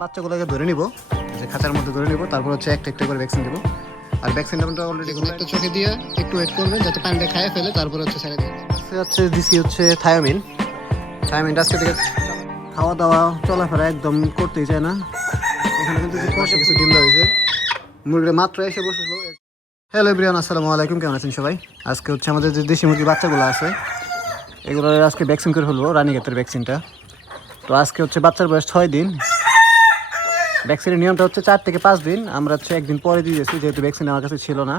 বাচ্চাগুলোকে ধরে নিব, যে খাঁচার মধ্যে ধরে নিব, তারপর হচ্ছে একটা একটা করে ভ্যাকসিন দেবো। আর ভ্যাকসিনটা আমরা অলরেডি কোনো একটা চোখে দিয়ে একটু ওয়েট করবেন যাতে পানিটা খায় ফেলে, তারপর হচ্ছে ছেড়ে দেবেন হচ্ছে দিছি হচ্ছে থায়োমিন থায়োমিন আজকে থেকে খাওয়া দাওয়া চলাফেরা একদম করতেই চায় না। এখানে কিন্তু কিছু ডিম দেওয়া হয়েছে মুরগিটা মাত্র এসে বসল। হ্যালো এভরিওয়ান, আসসালামু আলাইকুম, কেমন আছেন সবাই? আজকে হচ্ছে আমাদের যে দেশি মুরগির বাচ্চাগুলো আছে এগুলো আজকে ভ্যাকসিন করে ফেলব রানীঘাটের ভ্যাকসিনটা তো আজকে হচ্ছে বাচ্চার বয়স ছয় দিন। ভ্যাকসিনের নিয়মটা হচ্ছে চার থেকে পাঁচ দিন। আমরা হচ্ছে একদিন পরে দিয়ে দিয়েছি, যেহেতু ভ্যাকসিন আমার কাছে ছিল না।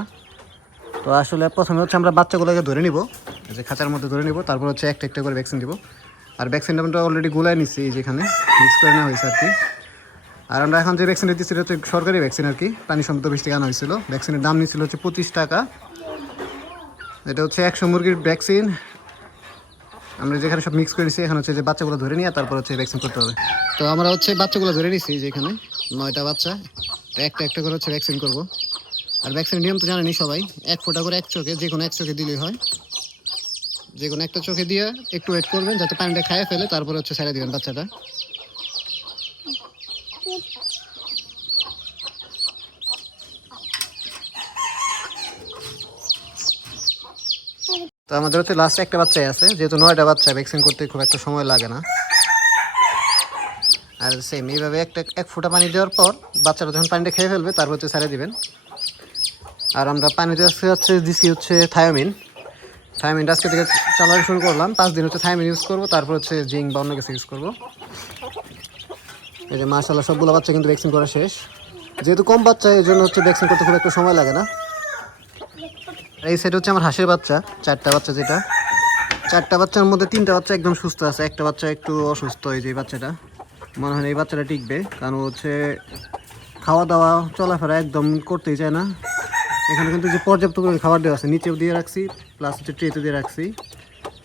তো আসলে প্রথমে হচ্ছে আমরা বাচ্চাগুলোকে ধরে নিব যে খাঁচার মধ্যে ধরে নিব, তারপর হচ্ছে একটা একটা করে ভ্যাকসিন দিব। আর ভ্যাকসিনটা আমরা অলরেডি গুলাই নিচ্ছি, এই যেখানে মিক্স করে নেওয়া হয়েছে আর কি। আর আমরা এখন যে ভ্যাকসিনটা দিচ্ছি এটা হচ্ছে সরকারি ভ্যাকসিন আর কি। প্রাণী সম্পদ বিশ টাকা আনা হয়েছিল। ভ্যাকসিনের দাম নিচ্ছিল হচ্ছে পঁচিশ টাকা। এটা হচ্ছে একশো মুরগির ভ্যাকসিন আমরা যেখানে সব মিক্স করেছি, এখানে হচ্ছে যে বাচ্চাগুলো ধরে নিয়ে তারপর হচ্ছে ভ্যাকসিন করতে হবে। তো আমরা হচ্ছে বাচ্চাগুলো ধরে নিয়েছি যেখানে নয়টা বাচ্চা। একটা একটা করে হচ্ছে ভ্যাকসিন করব। আর ভ্যাকসিনের নিয়ম তো জানেনি সবাই, এক ফোঁটা করে এক চোখে, যে কোনো এক চোখে দিলেই হয়। যে কোনো একটা চোখে দিয়ে একটু ওয়েট করবেন, যাতে পানিটা খাইয়ে ফেলে, তারপরে হচ্ছে ছেড়ে দিবেন বাচ্চাটা। তো আমাদের হচ্ছে লাস্ট একটা বাচ্চাই আছে। যেহেতু নয়টা বাচ্চা ভ্যাকসিন করতে খুব একটা সময় লাগে না। আর সেম এইভাবে একটা, এক ফোঁটা পানি দেওয়ার পর বাচ্চারা যখন পানিটা খেয়ে ফেলবে, তারপর হচ্ছে ছেড়ে দিবেন। আর আমরা পানিতে আজকে হচ্ছে, দিছি হচ্ছে থায়োমিন থায়োমিনটা আজকে থেকে চালানো শুরু করলাম। পাঁচ দিন হচ্ছে থায়োমিন ইউজ করব, তারপর হচ্ছে জিঙ্ক বা অন্য কিছু ইউজ করব। এই যে মাশাল্লাহ সবগুলো বাচ্চা কিন্তু ভ্যাকসিন করা শেষ। যেহেতু কম বাচ্চা এই জন্য হচ্ছে ভ্যাকসিন করতে খুব একটা সময় লাগে না। এই সাইড হচ্ছে আমার হাঁসের বাচ্চা, চারটা বাচ্চা যেটা। চারটা বাচ্চার মধ্যে তিনটা বাচ্চা একদম সুস্থ আছে, একটা বাচ্চা একটু অসুস্থ এই যে বাচ্চাটা। মনে হয় এই বাচ্চাটা টিকবে, কারণ হচ্ছে খাওয়া দাওয়া চলাফেরা একদম করতেই চায় না। এখানে কিন্তু যে পর্যাপ্ত পরিমাণে খাবার দেওয়া আছে, নিচেও দিয়ে রাখছি প্লাস হচ্ছে ট্রেতে দিয়ে রাখছি।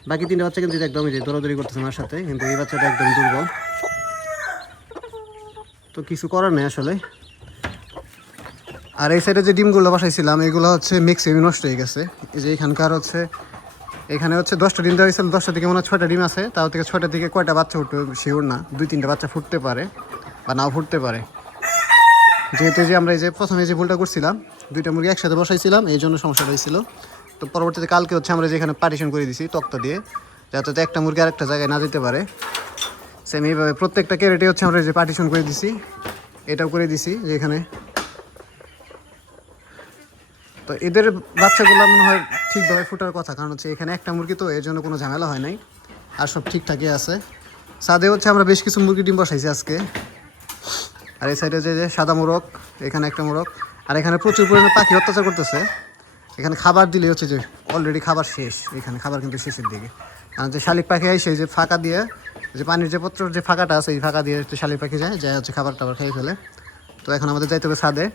বাকি তিনটা বাচ্চা কিন্তু একদমই যে দৌড়াদৌড়ি করতেছে আমার সাথে, কিন্তু এই বাচ্চাটা একদম দুর্বল। তো কিছু করার নেই আসলে। আর এই সাইডে যে ডিমগুলো বসাইছিলাম, এগুলো হচ্ছে মিক্সিং নষ্ট হয়ে গেছে। এই যে এখানকার হচ্ছে, এখানে হচ্ছে দশটা ডিম দেওয়া হয়েছিল দশটা থেকে মনে হয় ছয়টা ডিম আছে, তাও থেকে ছয়টা থেকে কয়টা বাচ্চা উঠবে শিওর না, দুই তিনটা বাচ্চা ফুটতে পারে বা নাও ফুটতে পারে। যেহেতু যে আমরা এই যে প্রথমে যে ভুলটা করছিলাম, দুইটা মুরগি একসাথে বসাইছিলাম, এই জন্য সমস্যাটা হয়েছিল। তো পরবর্তীতে কালকে হচ্ছে আমরা যেখানে পার্টিশন করে দিছি, তক্তা দিয়ে, যাতে একটা মুরগি আরেকটা জায়গায় না যেতে পারে। সেম এইভাবে প্রত্যেকটা ক্যারেটে হচ্ছে আমরা যে পার্টিশন করে দিছি, এটাও করে দিছি যে এখানে তো এদের বাচ্চাগুলো মনে হয় ঠিকভাবে ফুটার কথা, কারণ হচ্ছে এখানে একটা মুরগি তো এর জন্য কোনো ঝামেলা হয় নাই। আর সব ঠিকঠাকই আছে। সাদে হচ্ছে আমরা বেশ কিছু মুরগি ডিম বসাইছি আজকে। আর এই সাইডে যে সাদা মোরগ, এখানে একটা মোরগ। আর এখানে প্রচুর পরিমাণে পাখি অত্যাচার করতেছে। এখানে খাবার দিলে হচ্ছে যে অলরেডি খাবার শেষ, এখানে খাবার কিন্তু শেষের দিকে। কারণ যে শালিক পাখি আসে যে ফাঁকা দিয়ে যে পানির যে পত্র যে ফাঁকাটা আছে, এই ফাঁকা দিয়ে শালিক পাখি যায় যায় হচ্ছে খাবার টাবার খেয়ে ফেলে। তো এখন আমাদের যাইতে হবে ছাদে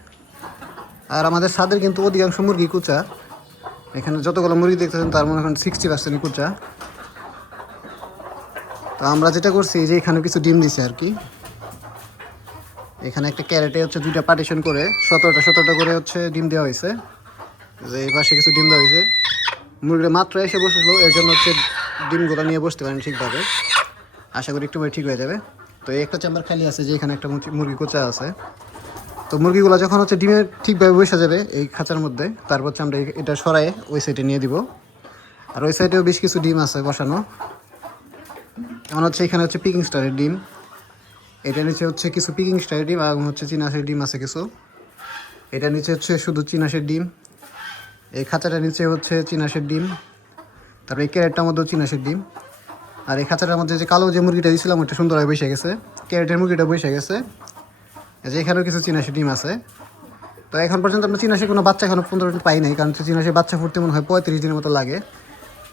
আর আমাদের ছাদের কিন্তু অধিকাংশ মুরগি কুচা। এখানে যতগুলো মুরগি দেখতেছেন, তার মনে হয় সিক্সটি পার্সেন্ট কুচা। তো আমরা যেটা করছি যে এখানে কিছু ডিম দিছি আর কি। এখানে একটা ক্যারেটে হচ্ছে দুইটা পার্টিশন করে, সতেরোটা সতেরোটা করে হচ্ছে ডিম দেওয়া হয়েছে। যে এই পাশে কিছু ডিম দেওয়া হয়েছে। মুরগিটা মাত্র এসে বসল, এর জন্য হচ্ছে ডিমগুলো নিয়ে বসতে পারেন ঠিকভাবে। আশা করি একটু ঠিক হয়ে যাবে। তো একটা চেম্বার খালি আছে যে এখানে একটা মুরগি কোচা আছে। তো মুরগিগুলো যখন হচ্ছে ডিমের ঠিকভাবে বসে যাবে এই খাঁচার মধ্যে, তারপর হচ্ছে আমরা এটা সরায়ে ওই সাইডে নিয়ে দিব। আর ওই সাইডেও বেশ কিছু ডিম আছে বসানো। যেমন হচ্ছে এখানে হচ্ছে পিকিং স্টারের ডিম। এটা নিচে হচ্ছে কিছু পিকিং স্টারের ডিম এবং হচ্ছে চিনাশের ডিম আছে কিছু। এটা নিচে হচ্ছে শুধু চিনাশের ডিম। এই খাঁচাটার নিচে হচ্ছে চিনাশের ডিম। তারপর এই ক্যারেটটার মধ্যেও চিনাশের ডিম। আর এই খাঁচাটার মধ্যে যে কালো যে মুরগিটা দিয়েছিলাম ওইটা সুন্দরভাবে বসে গেছে। ক্যারেটের মুরগিটা বসে গেছে। যে এখানেও কিছু চিনাশি ডিম আছে। তো এখন পর্যন্ত আমরা চিনাশি কোনো বাচ্চা এখনও পনেরো দিন পাই নাই, কারণ চিনাশি বাচ্চা ফুটতে মনে হয় পঁয়ত্রিশ দিনের মতো লাগে।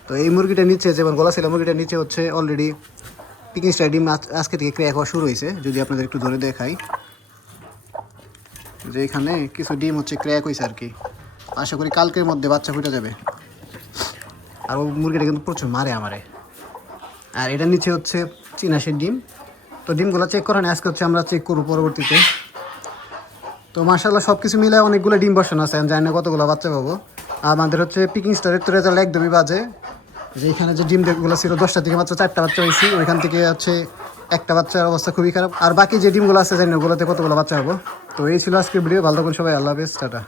তো এই মুরগিটার নিচে যেমন গলা ছিল মুরগিটার নিচে হচ্ছে অলরেডি পিকিং স্টার ডিম আজ- আজকে থেকে ক্র্যাক হওয়া শুরু হয়েছে, যদি আপনাদের একটু ধরে দেখাই। যে এখানে কিছু ডিম হচ্ছে ক্র্যাক হয়েছে আর কি। আশা করি কালকের মধ্যে বাচ্চা ফুটে যাবে। আর ও মুরগিটা কিন্তু প্রচুর মারে আমারে। আর এটার নিচে হচ্ছে চিনাশের ডিম। তো ডিমগুলো চেক করা নেই, আজকে হচ্ছে আমরা চেক করব পরবর্তীতে। তো মার্শাল্লাহ সব কিছু মিলে অনেকগুলো ডিম বসানো আছে, আমি জানি না কতগুলো বাচ্চা পাবো। আমাদের হচ্ছে পিকিং স্টারের তো রেজাল্ট একদমই বাজে। যে এখানে যে ডিম ছিল দশটা থেকে মাত্র চারটা বাচ্চা হয়েছি, ওইখান থেকে হচ্ছে একটা বাচ্চার অবস্থা খুবই খারাপ। আর বাকি যে ডিমগুলো আছে, জানি ওগুলোতে কতগুলো বাচ্চা হব তো এই ছিল আজকে ভিডিও ভালো থাকুন সবাই, আল্লাহ হাফেজ, টাটা।